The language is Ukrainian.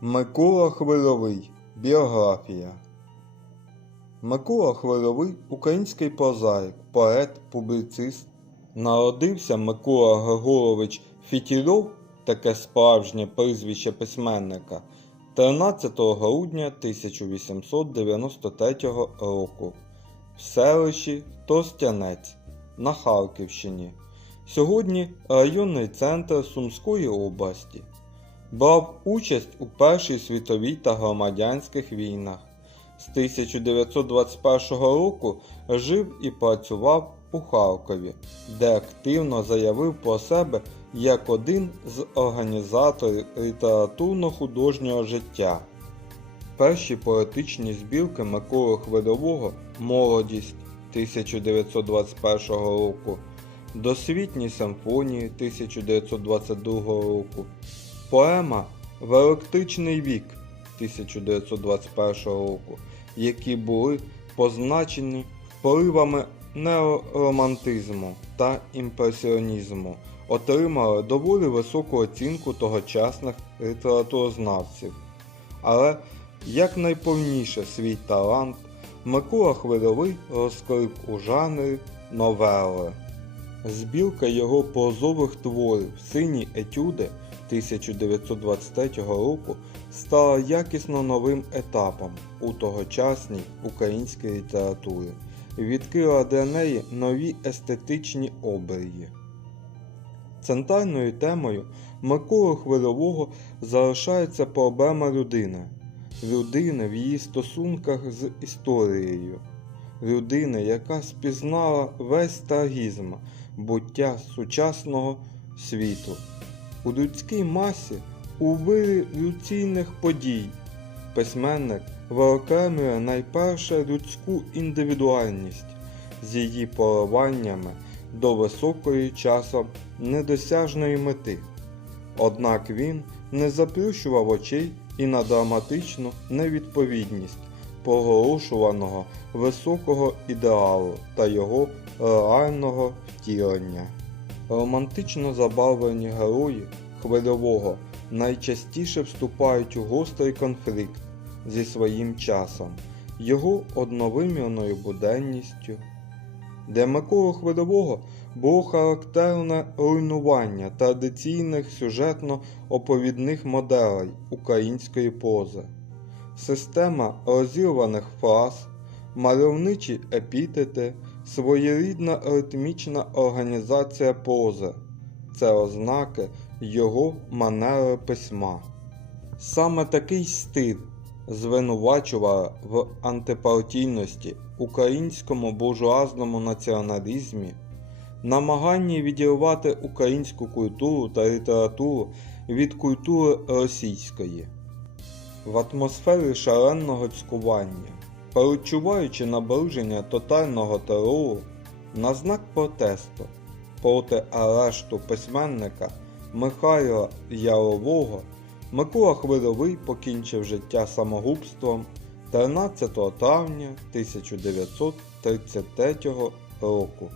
Микола Хвильовий. Біографія. Микола Хвильовий український прозаїк, поет, публіцист. Народився Микола Григорович Фітільов, таке справжнє прізвище письменника, 13 грудня 1893 року в селищі Тростянець на Харківщині. Сьогодні районний центр Сумської області. Брав участь у Першій світовій та громадянських війнах. З 1921 року жив і працював у Харкові, де активно заявив про себе як один з організаторів літературно-художнього життя. Перші поетичні збірки Миколи Хвильового Молодість 1921 року, Досвітні симфонії 1922 року, Поема В електричний вік 1921 року, які були позначені впливами неоромантизму та імпресіонізму, отримали доволі високу оцінку тогочасних літературознавців. Але як найповніше свій талант Микола Хвильовий розкрив у жанрі новели. Збірка його прозових творів Сині етюди 1923 року стала якісно новим етапом у тогочасній українській літературі і відкрила для неї нові естетичні обрії. Центральною темою Миколи Хвильового залишається проблема людини, людини в її стосунках з історією, людини, яка спізнала весь трагізм буття сучасного світу. У людській масі, у вирі подій, письменник виокремлює найперше людську індивідуальність з її поливаннями до високої часом недосяжної мети. Однак він не заплющував очей і на драматичну невідповідність проголошуваного високого ідеалу та його реального втілення. Романтично забавлені герої хвильового найчастіше вступають у гострий конфлікт зі своїм часом, його одновимірною буденністю. Для Миколи Хвильового було характерне руйнування традиційних сюжетно-оповідних моделей української пози, система розірваних фраз, мальовничі епітети, своєрідна ритмічна організація пози це ознаки його манери письма. Саме такий стиль звинувачував в антипартійності, українському буржуазному націоналізмі, намаганні відірвати українську культуру та літературу від культури російської. В атмосфері шаленого цькування, перечуваючи наближення тотального терору, на знак протесту проти арешту письменника Михайла Ярового, Микола Хвильовий покінчив життя самогубством 13 травня 1933 року.